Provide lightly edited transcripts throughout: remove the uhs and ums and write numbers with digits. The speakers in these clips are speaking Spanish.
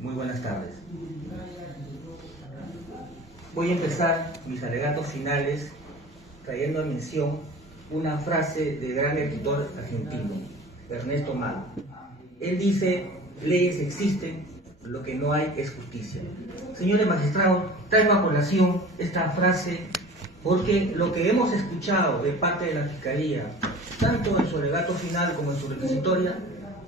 Muy buenas tardes. Voy a empezar mis alegatos finales trayendo a mención una frase del gran escritor argentino, Ernesto Mago. Él dice: leyes existen, lo que no hay es justicia. Señores magistrados, traigo a colación esta frase porque lo que hemos escuchado de parte de la Fiscalía, tanto en su alegato final como en su requisitoria,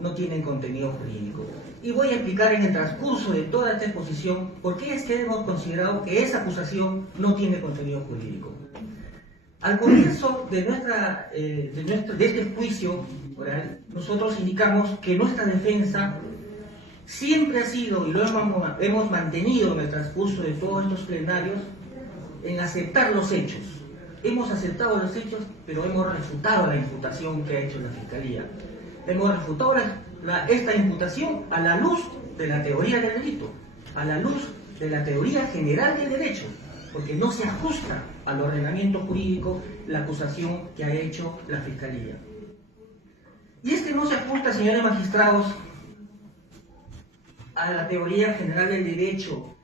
no tienen contenido jurídico. Y voy a explicar en el transcurso de toda esta exposición por qué es que hemos considerado que esa acusación no tiene contenido jurídico. Al comienzo de este juicio oral, nosotros indicamos que nuestra defensa siempre ha sido, y lo hemos mantenido en el transcurso de todos estos plenarios, en aceptar los hechos. Hemos aceptado los hechos, pero hemos refutado la imputación que ha hecho la Fiscalía. Hemos refutado esta imputación a la luz de la teoría del delito, a la luz de la teoría general del derecho, porque no se ajusta al ordenamiento jurídico la acusación que ha hecho la Fiscalía. Y es que no se ajusta, señores magistrados, a la teoría general del derecho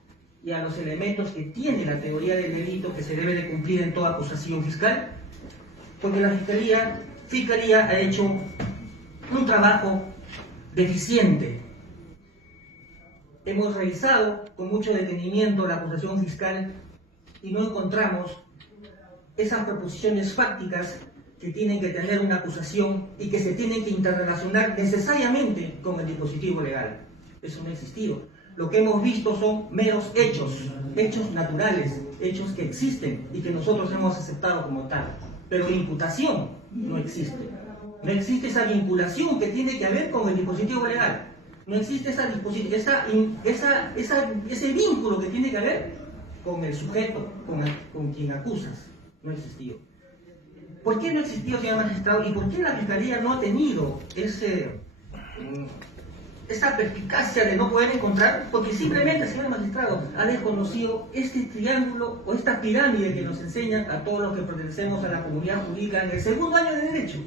y a los elementos que tiene la teoría del delito que se debe de cumplir en toda acusación fiscal, porque la Fiscalía ha hecho un trabajo deficiente. Hemos revisado con mucho detenimiento la acusación fiscal y no encontramos esas proposiciones fácticas que tienen que tener una acusación y que se tienen que interrelacionar necesariamente con el dispositivo legal. Eso no ha existido. Lo que hemos visto son meros hechos naturales, hechos que existen y que nosotros hemos aceptado como tal. Pero la imputación no existe. No existe esa vinculación que tiene que haber con el dispositivo legal. No existe ese vínculo que tiene que haber con el sujeto, con quien acusas. No ha existido. ¿Por qué no ha existido, señor magistrado? ¿Y por qué la Fiscalía no ha tenido esa perspicacia de no poder encontrar? Porque simplemente, señor magistrado, ha desconocido este triángulo o esta pirámide que nos enseñan a todos los que pertenecemos a la comunidad jurídica en el segundo año de Derecho,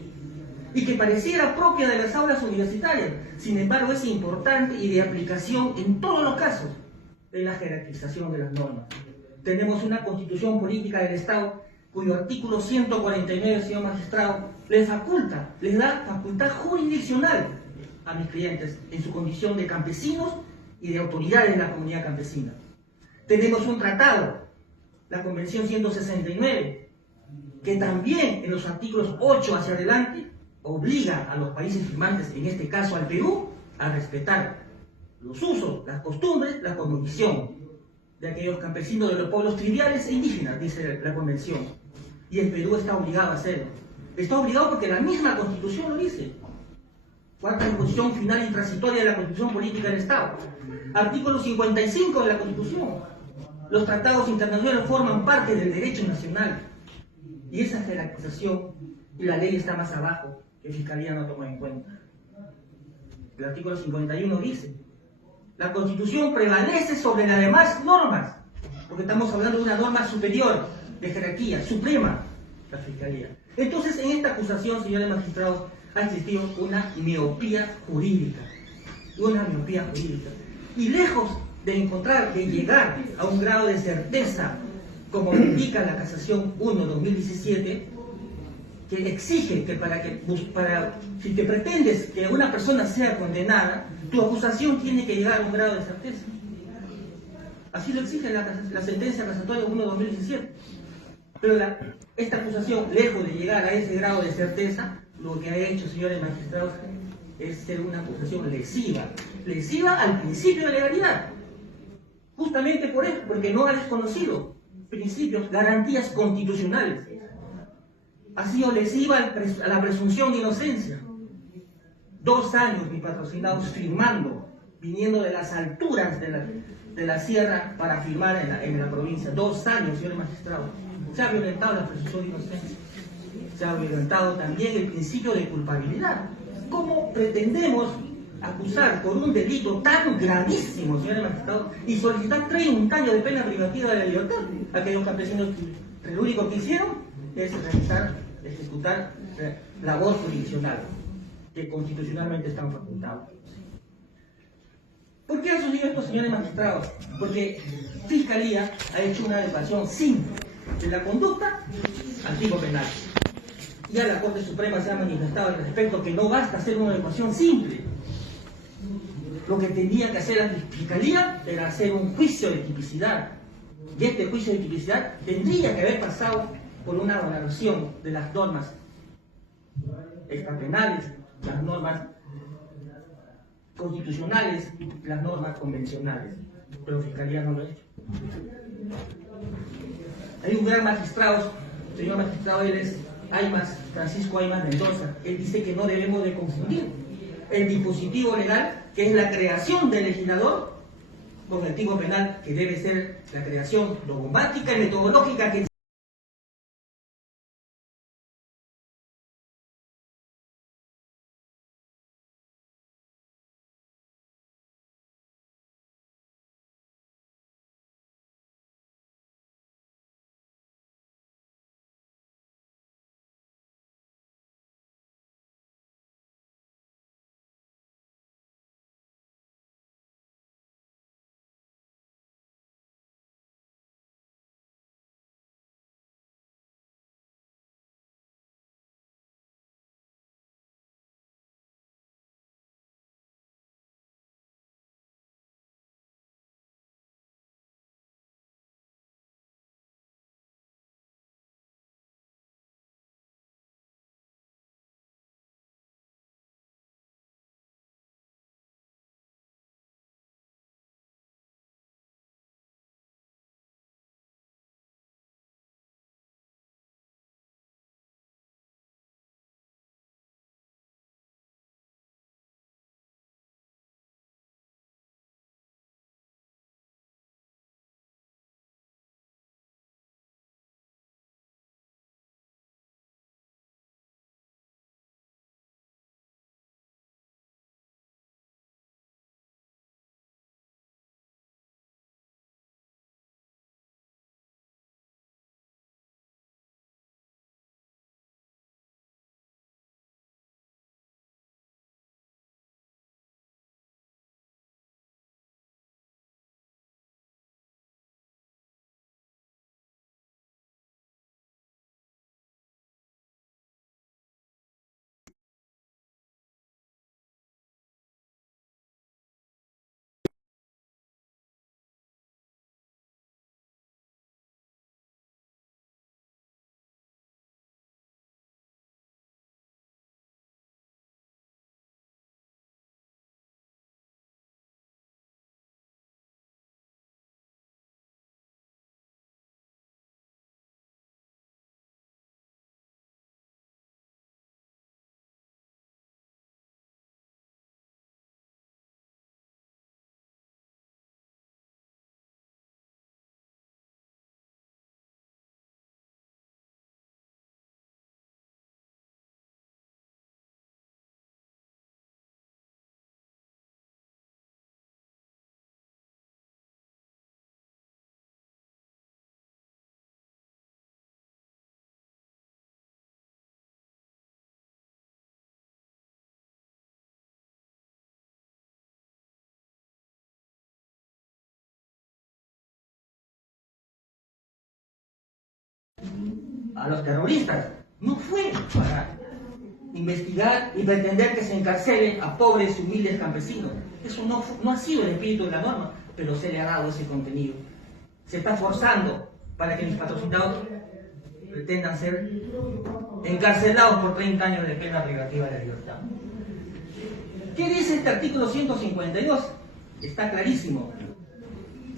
y que pareciera propia de las aulas universitarias. Sin embargo, es importante y de aplicación en todos los casos de la jerarquización de las normas. Tenemos una Constitución Política del Estado cuyo artículo 149, señor magistrado, les da facultad jurisdiccional a mis clientes en su condición de campesinos y de autoridades de la comunidad campesina. Tenemos un tratado, la Convención 169, que también en los artículos 8 hacia adelante obliga a los países firmantes, en este caso al Perú, a respetar los usos, las costumbres, la cosmovisión de aquellos campesinos de los pueblos triviales e indígenas, dice la Convención. Y el Perú está obligado a hacerlo. Está obligado porque la misma Constitución lo dice. Cuarta disposición final y transitoria de la Constitución Política del Estado. Artículo 55 de la Constitución. Los tratados internacionales forman parte del derecho nacional. Y esa jerarquización y la ley está más abajo, que Fiscalía no toma en cuenta. El artículo 51 dice: la Constitución prevalece sobre las demás normas, porque estamos hablando de una norma superior, de jerarquía, suprema, la Fiscalía. Entonces, en esta acusación, señores magistrados, ha existido una miopía jurídica. Y lejos de llegar a un grado de certeza, como indica la Casación 1/2017, que exige que si te pretendes que una persona sea condenada, tu acusación tiene que llegar a un grado de certeza. Así lo exige la sentencia casatoria 1/2017. Pero esta acusación, lejos de llegar a ese grado de certeza, lo que ha hecho, señores magistrados, es ser una acusación lesiva al principio de legalidad. Justamente por eso, porque no ha desconocido principios, garantías constitucionales. Ha sido lesiva a la presunción de inocencia. 2 años mis patrocinados firmando, viniendo de las alturas de la sierra para firmar en la provincia. 2 años, señores magistrados. Se ha violentado la presunción de inocencia. Se ha violentado también el principio de culpabilidad. ¿Cómo pretendemos acusar por un delito tan gravísimo, señores magistrados, y solicitar 30 años de pena privativa de la libertad a aquellos campesinos que lo único que hicieron es ejecutar labor jurisdiccional, que constitucionalmente están facultados? ¿Por qué ha les digo esto, señores magistrados? Porque Fiscalía ha hecho una adecuación simple de la conducta al tipo penal. Ya la Corte Suprema se ha manifestado al respecto que no basta hacer una adecuación simple. Lo que tendría que hacer la Fiscalía era hacer un juicio de tipicidad. Y este juicio de tipicidad tendría que haber pasado por una valoración de las normas extrapenales, las normas constitucionales, las normas convencionales. Pero la Fiscalía no lo ha hecho. Hay un gran magistrado, señor magistrado, él es Francisco Aymas Mendoza. Él dice que no debemos de confundir el dispositivo legal, que es la creación del legislador, con el tipo penal, que debe ser la creación dogmática y metodológica que a los terroristas no fue para investigar y pretender que se encarcelen a pobres y humildes campesinos. Eso no ha sido el espíritu de la norma, pero se le ha dado ese contenido. Se está forzando para que mis patrocinados pretendan ser encarcelados por 30 años de pena privativa de la libertad. ¿Qué dice este artículo 152? Está clarísimo.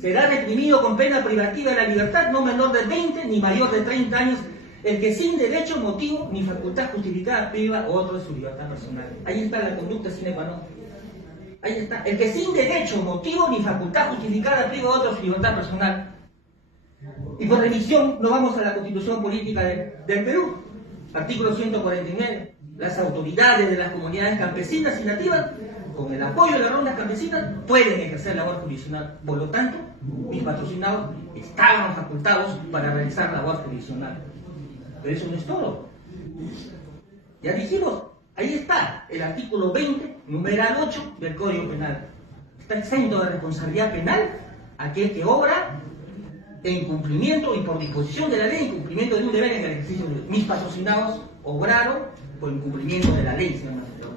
Será reprimido con pena privativa de la libertad no menor de 20 ni mayor de 30 años el que sin derecho, motivo ni facultad justificada priva o otro de su libertad personal. Ahí está la conducta sine qua non. Ahí está. El que sin derecho, motivo ni facultad justificada priva a otro de su libertad personal. Y por revisión nos vamos a la Constitución Política del Perú. Artículo 149. Las autoridades de las comunidades campesinas y nativas, con el apoyo de las rondas campesinas, pueden ejercer labor jurisdiccional. Por lo tanto, mis patrocinados estaban facultados para realizar labor jurisdiccional. Pero eso no es todo. Ya dijimos, ahí está el artículo 20, numeral 8 del Código Penal. Está está exento de responsabilidad penal aquel que obra en cumplimiento y por disposición de la ley, en cumplimiento de un deber en el ejercicio de mis patrocinados obraron por incumplimiento de la ley, señor magistrado.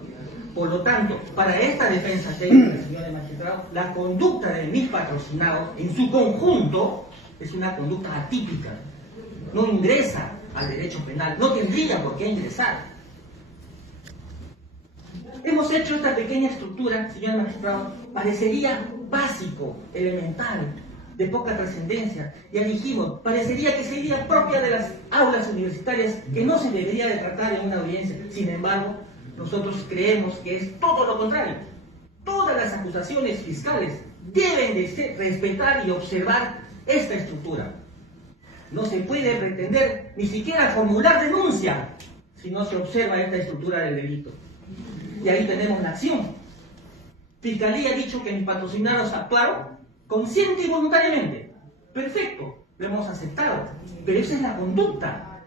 Por lo tanto, para esta defensa técnica, señores magistrados, la conducta de mis patrocinados en su conjunto es una conducta atípica. No ingresa al derecho penal, no tendría por qué ingresar. Hemos hecho esta pequeña estructura, señor magistrado, parecería básico, elemental, de poca trascendencia. Ya dijimos, parecería que sería propia de las aulas universitarias, que no se debería de tratar en una audiencia. Sin embargo, nosotros creemos que es todo lo contrario. Todas las acusaciones fiscales deben de respetar y observar esta estructura. No se puede pretender ni siquiera formular denuncia si no se observa esta estructura del delito. Y ahí tenemos la acción. Fiscalía ha dicho que mis patrocinados actuaron consciente y voluntariamente. Perfecto, lo hemos aceptado. Pero esa es la conducta.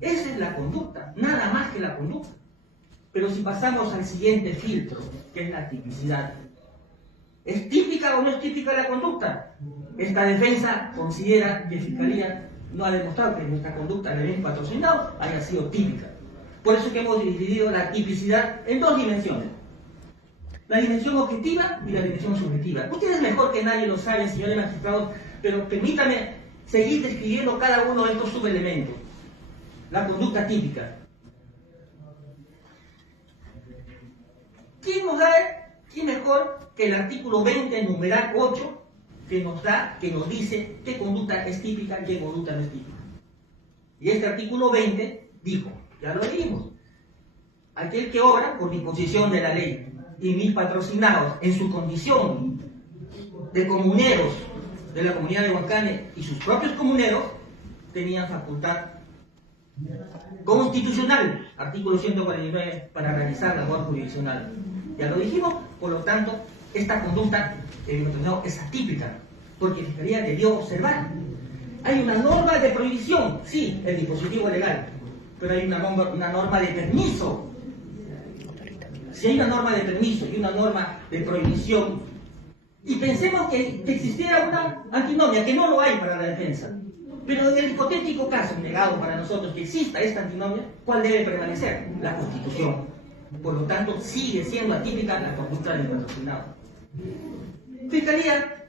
Esa es la conducta, nada más que la conducta. Pero si pasamos al siguiente filtro, que es la tipicidad. ¿Es típica o no es típica la conducta? Esta defensa considera que Fiscalía no ha demostrado que nuestra conducta de bien patrocinado haya sido típica. Por eso que hemos dividido la tipicidad en dos dimensiones. La dimensión objetiva y la dimensión subjetiva. Ustedes mejor que nadie lo saben, señores magistrados, pero permítame seguir describiendo cada uno de estos subelementos. La conducta típica. ¿Quién mejor que el artículo 20, numeral 8, que nos dice qué conducta es típica y qué conducta no es típica? Y este artículo 20 dijo, ya lo dijimos, aquel que obra por disposición de la ley y mis patrocinados en su condición de comuneros de la comunidad de Huancane y sus propios comuneros tenían facultad constitucional, artículo 149, para realizar labor jurisdiccional. Ya lo dijimos, por lo tanto, esta conducta es atípica, porque Fiscalía debió observar. Hay una norma de prohibición, sí, el dispositivo legal, pero hay una norma de permiso. Si hay una norma de permiso y una norma de prohibición, y pensemos que existiera una antinomia, que no lo hay para la defensa, pero en el hipotético caso negado para nosotros que exista esta antinomia, ¿cuál debe prevalecer? La Constitución. Por lo tanto, sigue siendo atípica la conducta del patrocinado. Fiscalía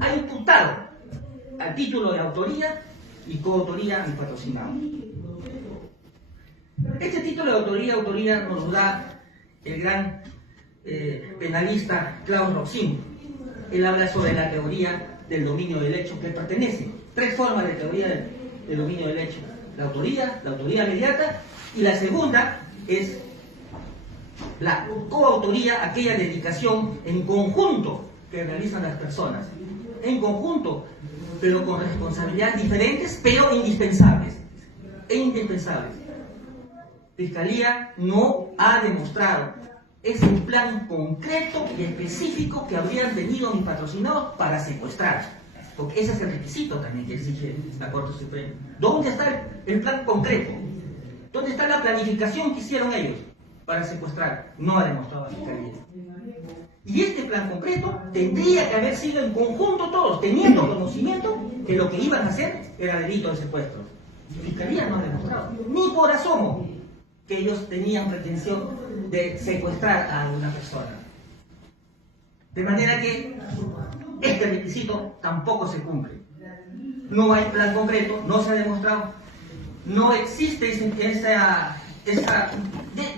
ha imputado a título de autoría y coautoría al patrocinado. Este título de autoría nos lo da el gran penalista Klaus Roxin. Él habla sobre la teoría del dominio del hecho, que pertenece. Tres formas de teoría del dominio del hecho. La autoría inmediata, y la segunda es la coautoría, aquella dedicación en conjunto que realizan las personas. En conjunto, pero con responsabilidades diferentes, pero indispensables. Fiscalía no ha demostrado ese plan concreto y específico que habrían tenido mis patrocinados para secuestrar. Porque ese es el requisito también que exige la Corte Suprema. ¿Dónde está el plan concreto? ¿Dónde está la planificación que hicieron ellos para secuestrar? No ha demostrado la Fiscalía. Y este plan concreto tendría que haber sido en conjunto todos, teniendo conocimiento que lo que iban a hacer era delito de secuestro. La Fiscalía no ha demostrado, ni por asomo, que ellos tenían pretensión de secuestrar a una persona. De manera que este requisito tampoco se cumple. No hay plan concreto, no se ha demostrado, no existe esa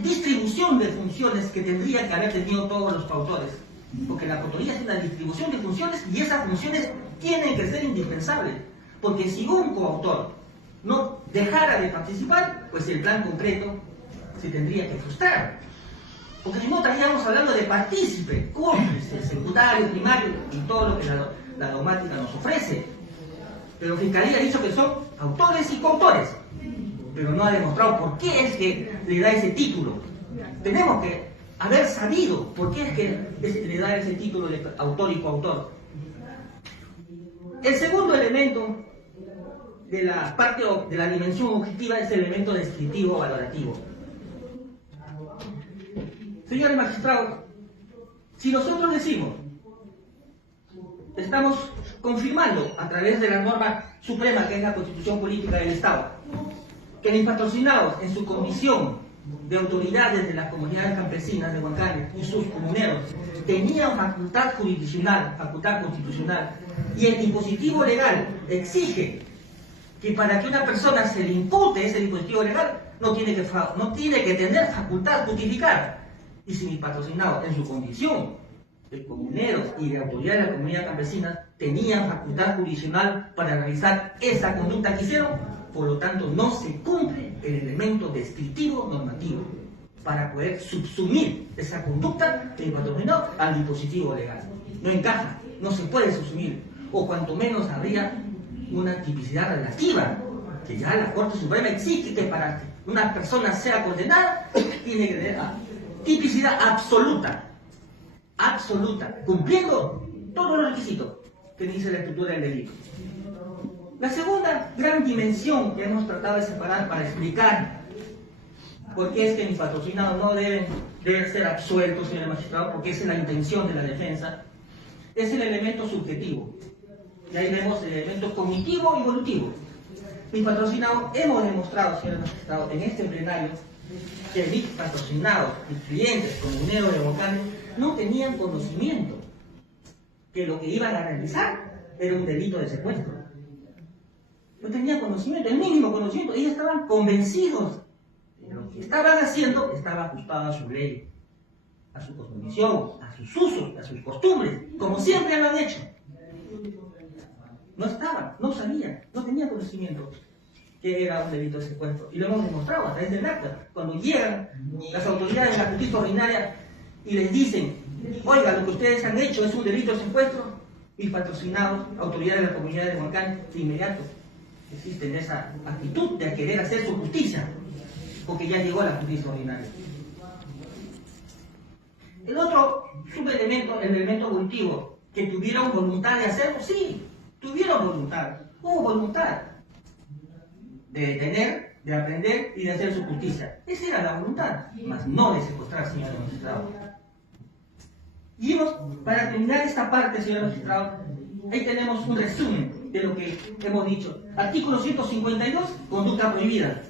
distribución de funciones que tendrían que haber tenido todos los coautores. Porque la coautoría es una distribución de funciones y esas funciones tienen que ser indispensables. Porque si un coautor no dejara de participar, pues el plan concreto se tendría que frustrar. Porque si no estaríamos hablando de partícipe, cómplice, secundario, primario y todo lo que la dogmática nos ofrece. Pero Fiscalía ha dicho que son autores y coautores, pero no ha demostrado por qué es que le da ese título. Tenemos que haber sabido por qué es que le da ese título de autor y coautor. El segundo elemento de la parte de la dimensión objetiva es el elemento descriptivo valorativo. Señores magistrados, si nosotros decimos estamos confirmando a través de la norma suprema que es la Constitución Política del Estado, que mis patrocinados en su condición de autoridades de las comunidades campesinas de Huancayo y sus comuneros tenían facultad jurisdiccional, facultad constitucional, y el dispositivo legal exige que para que una persona se le impute ese dispositivo legal no tiene que tener facultad justificada. Y si mis patrocinados en su condición de comuneros y de autoridades de la comunidad campesina tenían facultad jurisdiccional para realizar esa conducta que hicieron, por lo tanto no se cumple el elemento descriptivo normativo para poder subsumir esa conducta de mi patrocinado al dispositivo legal. No encaja, no se puede subsumir, o cuanto menos habría una tipicidad relativa, que ya la Corte Suprema exige que para que una persona sea condenada tiene que tener tipicidad absoluta, cumpliendo todos los requisitos que dice la estructura del delito. La segunda gran dimensión que hemos tratado de separar para explicar por qué es que mis patrocinados no deben ser absueltos, señor magistrado, porque esa es la intención de la defensa, es el elemento subjetivo. Y ahí vemos el elemento cognitivo y volutivo. Mis patrocinados hemos demostrado, señor magistrado, en este plenario, que mis patrocinados, mis clientes, comuneros de Huancayo, no tenían conocimiento que lo que iban a realizar era un delito de secuestro. No tenían conocimiento, el mínimo conocimiento. Ellos estaban convencidos de lo que estaban haciendo estaba ajustado a su ley, a su cosmovisión, a sus usos, a sus costumbres, como siempre lo han hecho. No estaban, no sabían, no tenían conocimiento que era un delito de secuestro. Y lo hemos demostrado a través del acta. Cuando llegan las autoridades de la justicia ordinaria y les dicen, oiga, lo que ustedes han hecho es un delito de secuestro, mis patrocinados, autoridades de la comunidad de Huancayo, de inmediato existen esa actitud de querer hacer su justicia, porque ya llegó a la justicia ordinaria. El otro subelemento, el elemento volutivo, que tuvieron voluntad de hacerlo, sí, tuvieron voluntad, hubo voluntad de detener, de aprender y de hacer su justicia. Esa era la voluntad, mas no de secuestrar, señor magistrado. Y para terminar esta parte, señor magistrado, ahí tenemos un resumen de lo que hemos dicho. Artículo 152, conducta prohibida.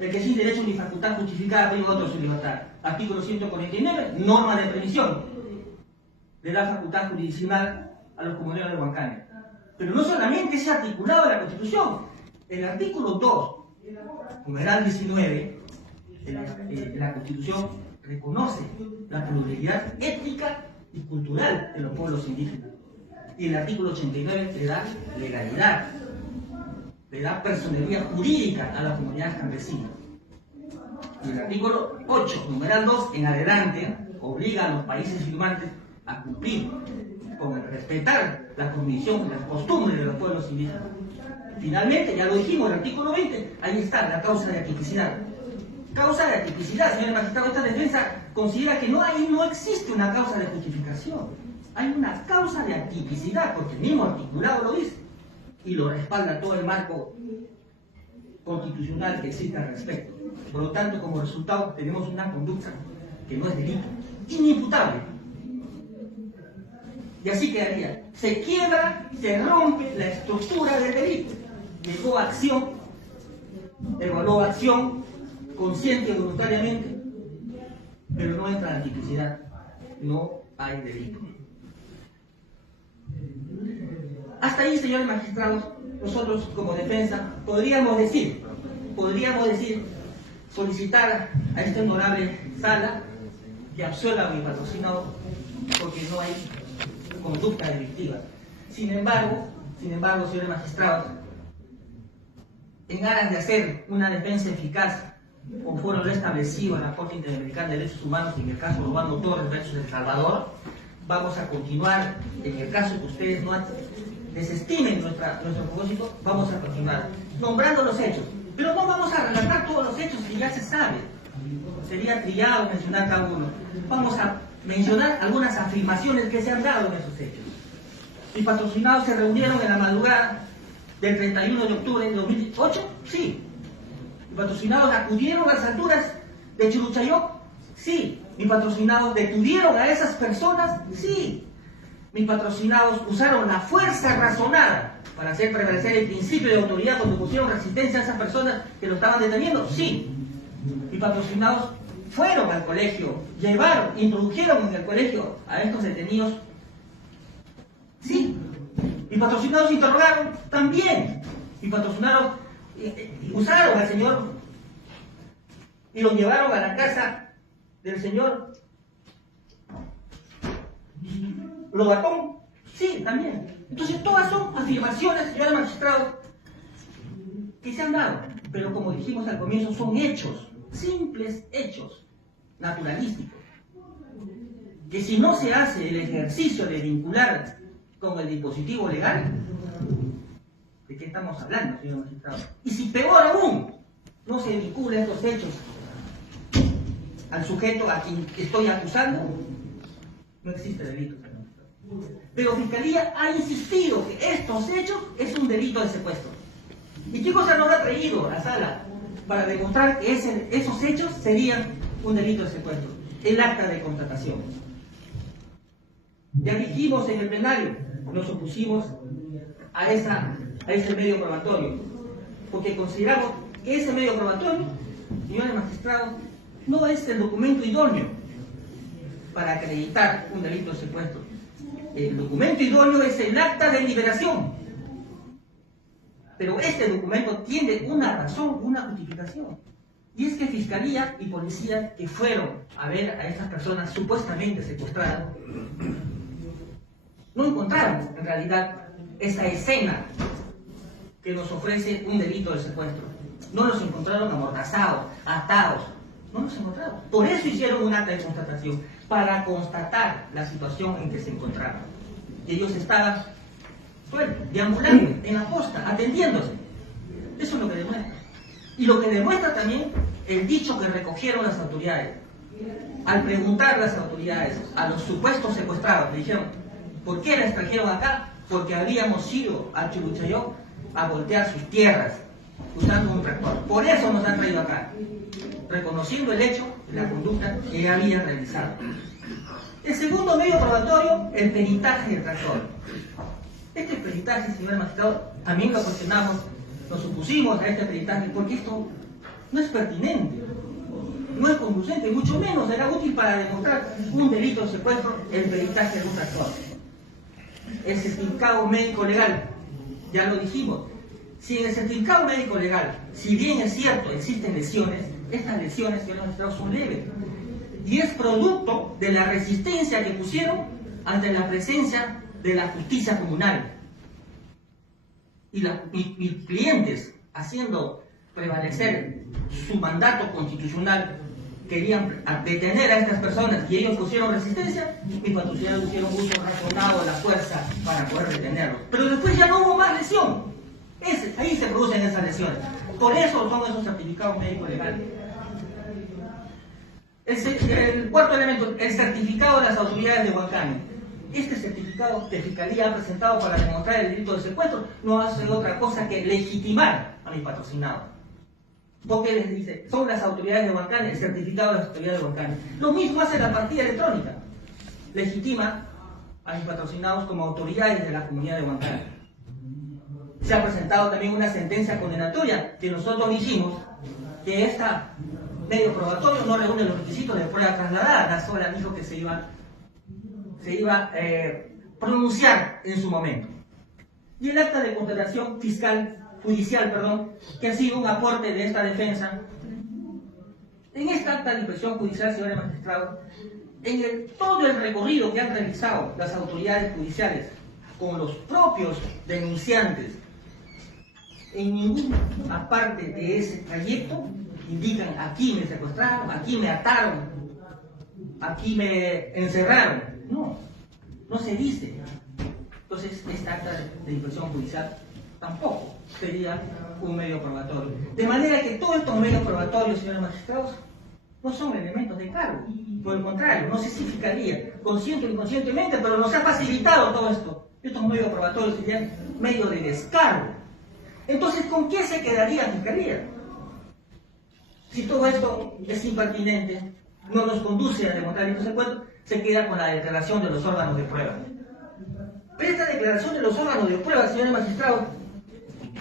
El que sin derecho ni facultad justificada priva a otro de su libertad. Artículo 149, norma de previsión. Le da facultad jurisdiccional a los comuneros de Huancayo. Pero no solamente ese articulado de la Constitución. El artículo 2, numeral 19, de la Constitución reconoce la pluralidad étnica y cultural de los pueblos indígenas. Y el artículo 89 le da legalidad, le da personería jurídica a la comunidad campesina. Y el artículo 8, numeral 2, en adelante, obliga a los países firmantes a cumplir con el respetar la condición y las costumbres de los pueblos indígenas. Finalmente, ya lo dijimos, el artículo 20, ahí está la causa de atipicidad. Causa de atipicidad, señor magistrado, esta defensa considera que no existe una causa de justificación. Hay una causa de atipicidad, porque el mismo articulado lo dice, y lo respalda todo el marco constitucional que existe al respecto. Por lo tanto, como resultado, tenemos una conducta que no es delito, inimputable. Y así quedaría. Se quiebra, se rompe la estructura del delito. Llegó acción, evaluó acción, consciente y voluntariamente, pero no entra la tipicidad, no hay delito. Hasta ahí, señores magistrados, nosotros como defensa podríamos decir, solicitar a esta honorable sala que absuelva a mi patrocinado porque no hay conducta delictiva. Sin embargo, señores magistrados, en aras de hacer una defensa eficaz, conforme lo establecido en la Corte Interamericana de Derechos Humanos y en el caso Urbano Torres versus El Salvador, vamos a continuar. En el caso que ustedes no desestimen nuestro propósito, vamos a continuar nombrando los hechos, pero no vamos a relatar todos los hechos que ya se sabe. Sería trillado mencionar cada uno. Vamos a mencionar algunas afirmaciones que se han dado en esos hechos. Mis patrocinados se reunieron en la madrugada del 31 de octubre de 2008, sí. Mis patrocinados acudieron a las alturas de Churuchayó, sí. Mis patrocinados detuvieron a esas personas, sí. mis patrocinados usaron la fuerza razonada para hacer prevalecer el principio de autoridad cuando pusieron resistencia a esas personas que lo estaban deteniendo? Sí. Mis patrocinados fueron al colegio, llevaron, introdujeron en el colegio a estos detenidos. Sí. Mis patrocinados interrogaron también. Mis patrocinados usaron al señor y lo llevaron a la casa del señor Lobatón. Sí, también. Entonces todas son afirmaciones, señores magistrados, que se han dado, pero como dijimos al comienzo, son hechos, simples hechos naturalísticos, que si no se hace el ejercicio de vincular con el dispositivo legal, ¿de qué estamos hablando, señor magistrado? Y si peor aún, no se vincula estos hechos al sujeto a quien estoy acusando, no existe delito, señor magistrado. Pero Fiscalía ha insistido que estos hechos es un delito de secuestro. ¿Y qué cosa nos ha traído a la sala para demostrar que esos hechos serían un delito de secuestro? El acta de constatación. Ya dijimos en el plenario, nos opusimos a ese medio probatorio, porque consideramos que ese medio probatorio, señores magistrados, no es el documento idóneo para acreditar un delito de secuestro. El documento idóneo es el acta de liberación. Pero este documento tiene una razón, una justificación. Y es que Fiscalía y Policía que fueron a ver a esas personas supuestamente secuestradas, no encontraron en realidad esa escena que nos ofrece un delito de secuestro. No los encontraron amordazados, atados. No los encontraron. Por eso hicieron un acta de constatación, para constatar la situación en que se encontraban. Y ellos estaban deambulando en la costa, atendiéndose. Eso es lo que demuestra. Y lo que demuestra también el dicho que recogieron las autoridades. Al preguntar las autoridades a los supuestos secuestrados, le dijeron, ¿por qué las trajeron acá? Porque habíamos ido a Churuchayó a voltear sus tierras usando un tractor. Por eso nos han traído acá, reconociendo el hecho de la conducta que habían realizado. El segundo medio probatorio, el peritaje del tractor. Este peritaje, señor magistrado, también lo cuestionamos, nos opusimos a este peritaje porque esto no es pertinente, no es conducente, mucho menos será útil para demostrar un delito de secuestro el peritaje de un tractor. El certificado médico legal, ya lo dijimos, si en el certificado médico legal, si bien es cierto, existen lesiones, estas lesiones, señor magistrado, son leves, y es producto de la resistencia que pusieron ante la presencia de la justicia comunal. Y mis clientes, haciendo prevalecer su mandato constitucional, querían detener a estas personas y ellos pusieron resistencia, mis patrocinados hicieron uso razonado de la fuerza para poder detenerlos. Pero después ya no hubo más lesión. Ahí se producen esas lesiones. Por eso son esos certificados médicos legales. El cuarto elemento, el certificado de las autoridades de Huancani. Este certificado que Fiscalía ha presentado para demostrar el delito de secuestro no hace otra cosa que legitimar a mis patrocinados. Porque les dice, son las autoridades de Huancani, el certificado de las autoridades de Huancani. Lo mismo hace la partida electrónica. Legitima a mis patrocinados como autoridades de la comunidad de Huancani. Se ha presentado también una sentencia condenatoria que nosotros hicimos, que esta medio probatorio no reúne los requisitos de prueba trasladada. La sola dijo que se iba a pronunciar en su momento. Y el acta de constatación judicial, que ha sido un aporte de esta defensa. En esta acta de inspección judicial, señores magistrados, todo el recorrido que han realizado las autoridades judiciales con los propios denunciantes, en ninguna parte de ese trayecto indican aquí me secuestraron, aquí me ataron, aquí me encerraron. No se dice. Entonces, esta acta de inspección judicial tampoco sería un medio probatorio. De manera que todos estos medios probatorios, señores magistrados, no son elementos de cargo. Por el contrario, no sé si Fiscalía, consciente o inconscientemente, pero nos ha facilitado todo esto. Estos medios probatorios serían medios de descargo. Entonces, ¿con qué se quedaría Fiscalía? Si todo esto es impertinente, no nos conduce a demostrar el secuestro, se queda con la declaración de los órganos de prueba. declaración de los órganos de prueba, señores magistrados,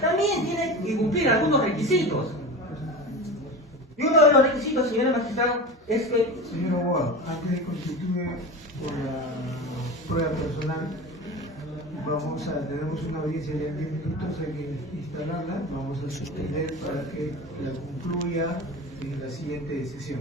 también tiene que cumplir algunos requisitos. Y uno de los requisitos, señores magistrados, es que... Señor abogado, antes de constituir por la prueba personal, tenemos una audiencia de 10 minutos, hay que instalarla, vamos a suspender para que la concluya en la siguiente sesión.